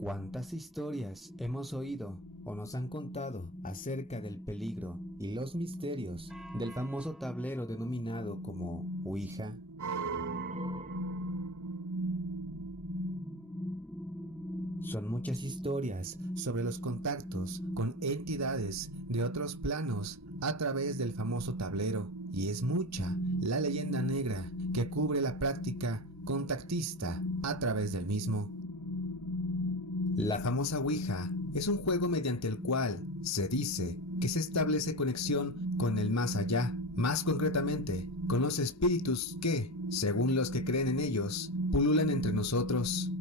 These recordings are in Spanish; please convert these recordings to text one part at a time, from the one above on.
¿Cuántas historias hemos oído o nos han contado acerca del peligro y los misterios del famoso tablero denominado como Ouija? Son muchas historias sobre los contactos con entidades de otros planos a través del famoso tablero, y es mucha la leyenda negra que cubre la práctica contactista a través del mismo. La famosa Ouija es un juego mediante el cual se dice que se establece conexión con el más allá, más concretamente con los espíritus que, según los que creen en ellos, pululan entre nosotros.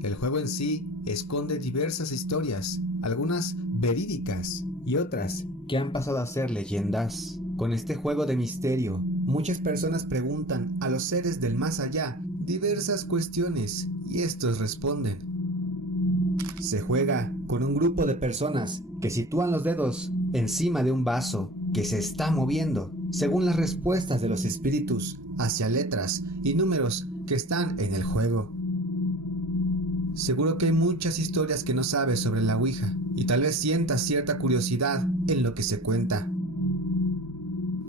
El juego en sí esconde diversas historias, algunas verídicas y otras que han pasado a ser leyendas. Con este juego de misterio, muchas personas preguntan a los seres del más allá diversas cuestiones y estos responden. Se juega con un grupo de personas que sitúan los dedos encima de un vaso que se está moviendo según las respuestas de los espíritus hacia letras y números que están en el juego. Seguro que hay muchas historias que no sabes sobre la Ouija y tal vez sientas cierta curiosidad en lo que se cuenta.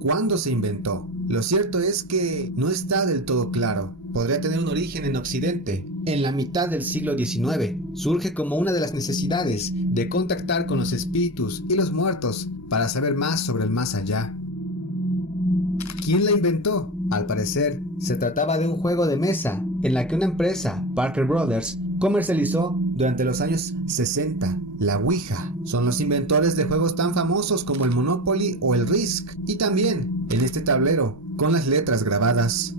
¿Cuándo se inventó? Lo cierto es que no está del todo claro. Podría tener un origen en Occidente. En la mitad del siglo XIX surge como una de las necesidades de contactar con los espíritus y los muertos para saber más sobre el más allá. ¿Quién la inventó? Al parecer, se trataba de un juego de mesa en la que una empresa, Parker Brothers, comercializó durante los años 60. La Ouija son los inventores de juegos tan famosos como el Monopoly o el Risk, y también en este tablero con las letras grabadas.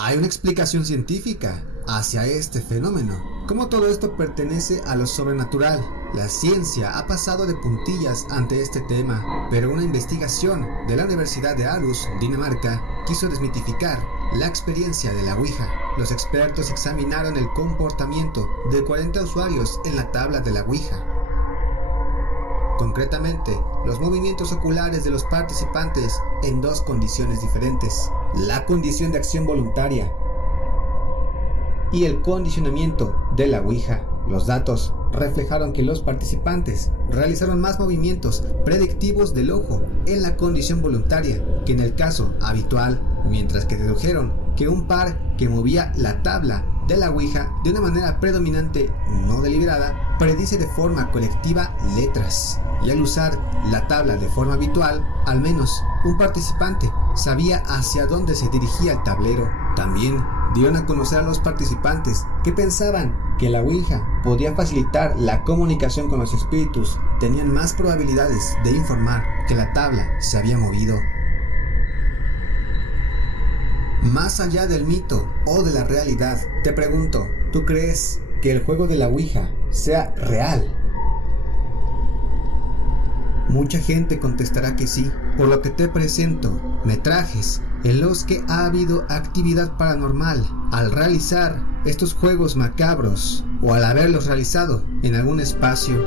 Hay una explicación científica hacia este fenómeno. Como todo esto pertenece a lo sobrenatural, la ciencia ha pasado de puntillas ante este tema, pero una investigación de la Universidad de Aarhus, Dinamarca, quiso desmitificar la experiencia de la Ouija. Los expertos examinaron el comportamiento de 40 usuarios en la tabla de la Ouija. Concretamente, los movimientos oculares de los participantes en dos condiciones diferentes: la condición de acción voluntaria y el condicionamiento de la Ouija. Los datos reflejaron que los participantes realizaron más movimientos predictivos del ojo en la condición voluntaria que en el caso habitual, mientras que dedujeron que un par que movía la tabla de la Ouija de una manera predominante, no deliberada, predice de forma colectiva letras. Y al usar la tabla de forma habitual, al menos un participante sabía hacia dónde se dirigía el tablero. También dieron a conocer a los participantes que pensaban que la Ouija podía facilitar la comunicación con los espíritus, tenían más probabilidades de informar que la tabla se había movido. Más allá del mito o de la realidad, te pregunto, ¿tú crees que el juego de la Ouija sea real? Mucha gente contestará que sí, por lo que te presento metrajes en los que ha habido actividad paranormal al realizar estos juegos macabros o al haberlos realizado en algún espacio.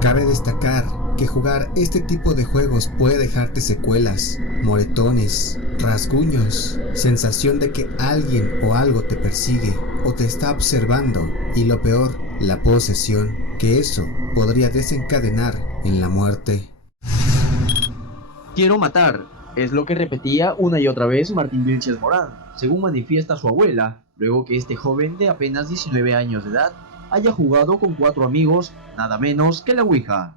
Cabe destacar que jugar este tipo de juegos puede dejarte secuelas, moretones, rasguños, sensación de que alguien o algo te persigue o te está observando, y lo peor, la posesión, que eso podría desencadenar en la muerte. Quiero matar, es lo que repetía una y otra vez Martín Vilches Morán, según manifiesta su abuela, luego que este joven de apenas 19 años de edad haya jugado con 4 amigos, nada menos que la Ouija.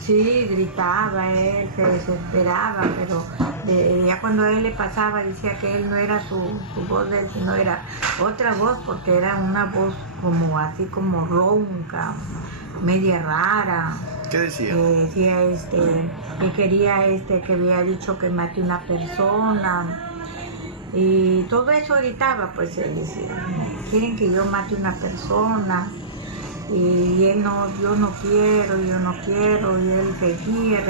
Sí, gritaba él, se desesperaba, pero ya cuando a él le pasaba decía que él no era su voz de él, sino era otra voz, porque era una voz como así como ronca, media rara. ¿Qué decía? Decía que quería que había dicho que mate una persona. Y todo eso gritaba, pues él decía, quieren que yo mate una persona. Y él no, yo no quiero, y él seguía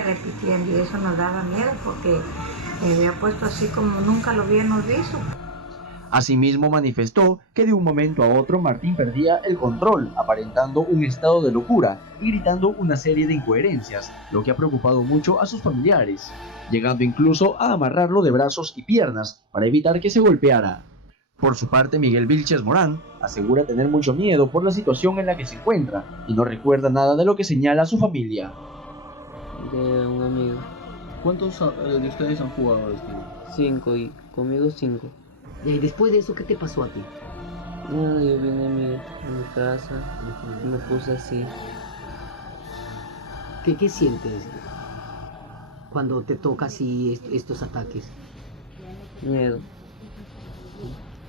repitiendo, y eso nos daba miedo porque me había puesto así como nunca lo habíamos visto. Asimismo manifestó que de un momento a otro Martín perdía el control, aparentando un estado de locura y gritando una serie de incoherencias, lo que ha preocupado mucho a sus familiares, llegando incluso a amarrarlo de brazos y piernas para evitar que se golpeara. Por su parte, Miguel Vilches Morán asegura tener mucho miedo por la situación en la que se encuentra y no recuerda nada de lo que señala a su familia. De un amigo. ¿Cuántos de ustedes han jugado este? 5 y conmigo 5. Y después de eso, ¿qué te pasó a ti? Bueno, yo vine a mi casa y me puse así. ¿Qué sientes cuando te toca así estos ataques? Miedo.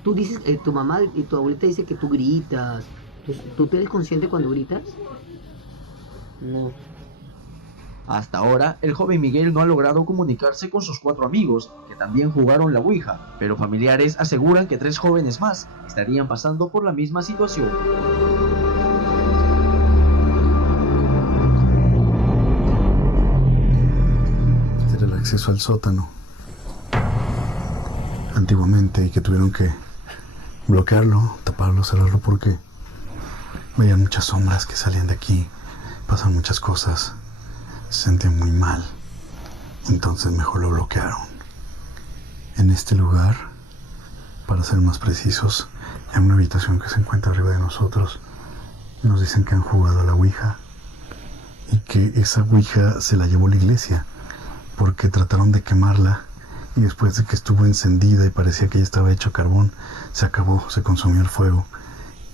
Tú dices, tu mamá y tu abuelita dice que tú gritas. ¿Tú te eres consciente cuando gritas? No. Hasta ahora, el joven Miguel no ha logrado comunicarse con sus 4 amigos, que también jugaron la Ouija, pero familiares aseguran que 3 jóvenes más estarían pasando por la misma situación. Este era el acceso al sótano. Antiguamente, y que tuvieron que bloquearlo, taparlo, cerrarlo, porque veían muchas sombras que salían de aquí, pasan muchas cosas. Se sentían muy mal, entonces mejor lo bloquearon. En este lugar, para ser más precisos, hay una habitación que se encuentra arriba de nosotros. Nos dicen que han jugado a la Ouija y que esa Ouija se la llevó la iglesia porque trataron de quemarla y después de que estuvo encendida y parecía que ya estaba hecho carbón, se acabó, se consumió el fuego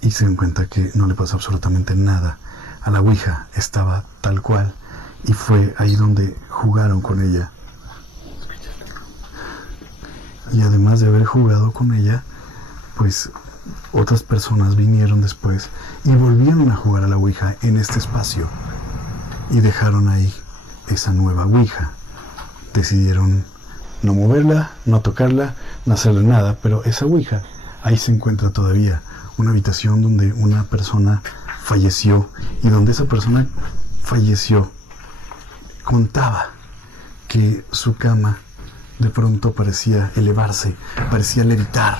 y se dan cuenta que no le pasó absolutamente nada a la Ouija, estaba tal cual. Y fue ahí donde jugaron con ella. Y además de haber jugado con ella, pues otras personas vinieron después y volvieron a jugar a la Ouija en este espacio. Y dejaron ahí esa nueva Ouija. Decidieron no moverla, no tocarla, no hacerle nada, pero esa Ouija ahí se encuentra todavía. Una habitación donde una persona falleció y donde esa persona falleció contaba que su cama de pronto parecía elevarse, parecía levitar.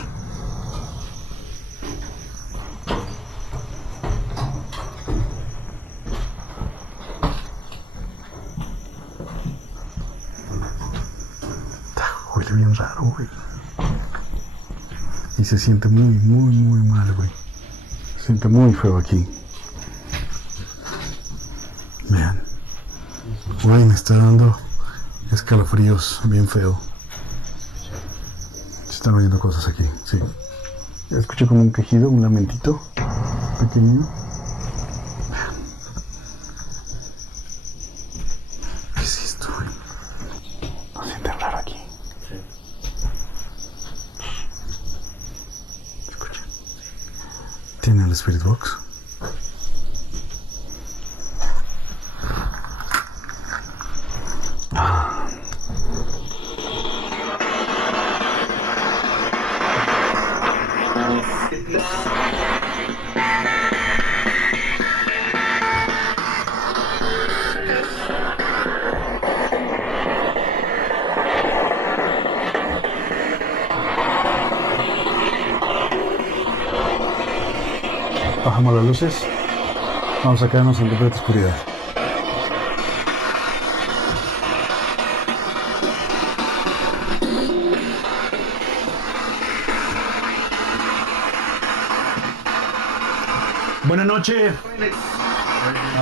Huele bien raro, güey. Y se siente muy mal, güey. Se siente muy feo aquí. Vean. Güey, me está dando escalofríos bien feo. Se están oyendo cosas aquí, sí. Escuché como un quejido, un lamentito pequeño. ¿Qué es esto, güey? ¿No sienten raro aquí? Sí. Escuchen. ¿Tiene el Spirit Box? Bajamos las luces. Vamos a quedarnos en completa oscuridad. Buenas noches.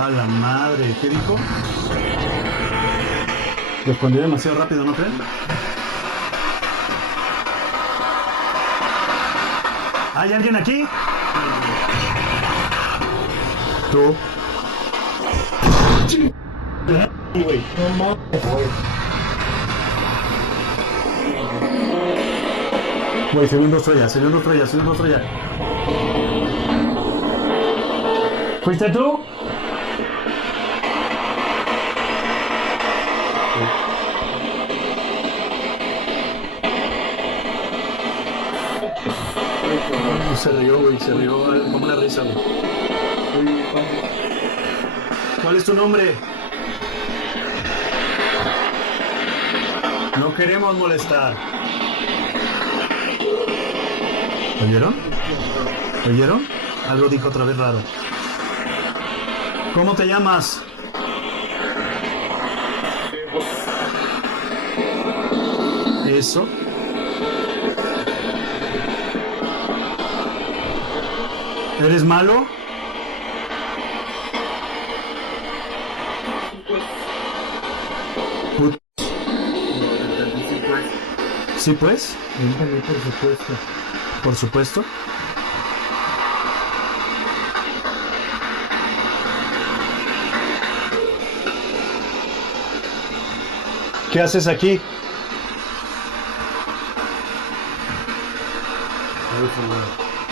A la madre, ¿qué dijo? Respondió demasiado rápido, ¿no creen? ¿Hay alguien aquí? Tú. Güey, se ve un rostro allá, se ve un rostro allá, se ve un rostro allá. ¿Fuiste tú? Se rió, güey, se rió como una risa, güey. ¿Cuál es tu nombre? No queremos molestar. ¿Oyeron? ¿Oyeron? Algo dijo otra vez raro. ¿Cómo te llamas? Eso. ¿Eres malo? Put- Sí, pues. Por supuesto. Por supuesto. ¿Qué haces aquí?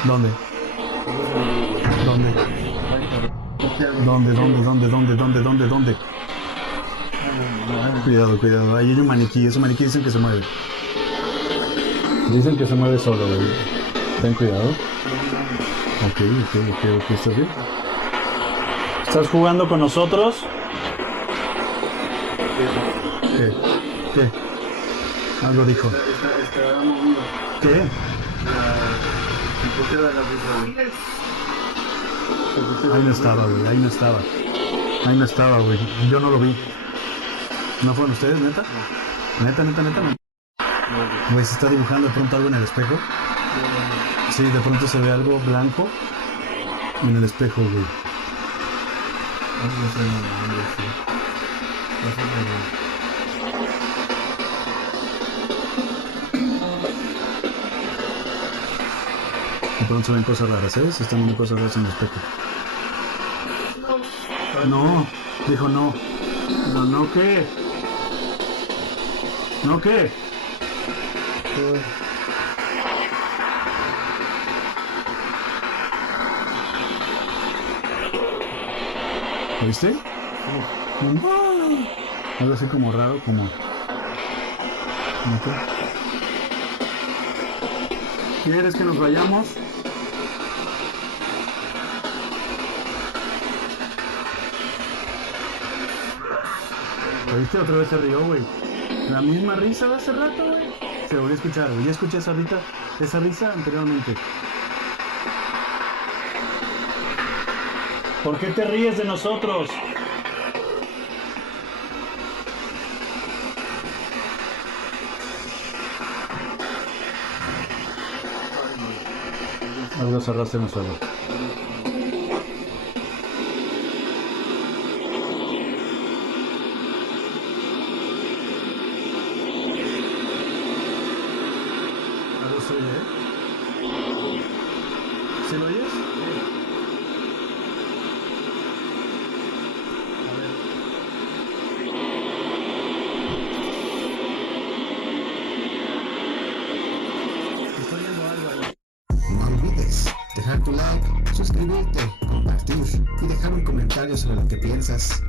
¿Dónde? ¿Dónde? ¿Dónde? Cuidado, cuidado. Ahí hay un maniquí. Ese maniquí dicen que se mueve. Dicen que se mueve solo, güey. Ten cuidado. Ok. ¿Estás bien? ¿Estás jugando con nosotros? ¿Qué? Algo dijo. ¿Qué? Ahí no estaba, güey. Ahí no estaba, güey. Yo no lo vi. ¿No fueron ustedes, neta? Neta. Güey, se está dibujando de pronto algo en el espejo. Sí, de pronto se ve algo blanco en el espejo, güey. De pronto se ven cosas raras, ¿eh? Se están viendo cosas raras en el espejo. No, dijo no. No, ¿qué? ¿No qué? ¿Lo viste? Algo así como raro, como... ¿Cómo qué? ¿Quieres que nos vayamos? ¿Oíste? Otra vez se rió, güey. La misma risa de hace rato, güey. Se volvió a escuchar, güey. Ya escuché esa risa anteriormente. ¿Por qué te ríes de nosotros? Algo cerraste en el suelo. Algo se oye, ¿eh? ¿Sí lo oyes? Estoy oyendo algo ahí. No olvides dejar tu like, suscribirte, compartir y dejar un comentario sobre lo que piensas.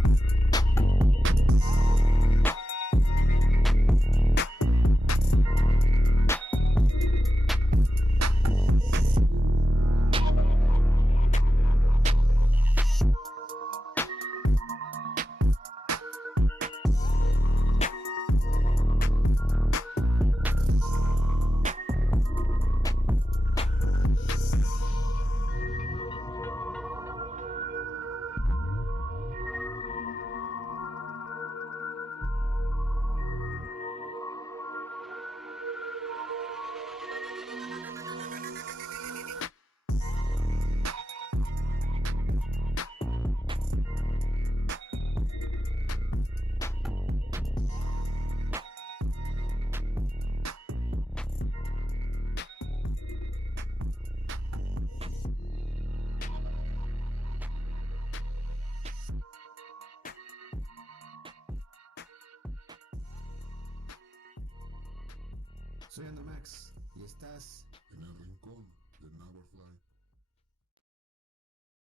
Soy Andrew Max y estás en el rincón de Neverfly.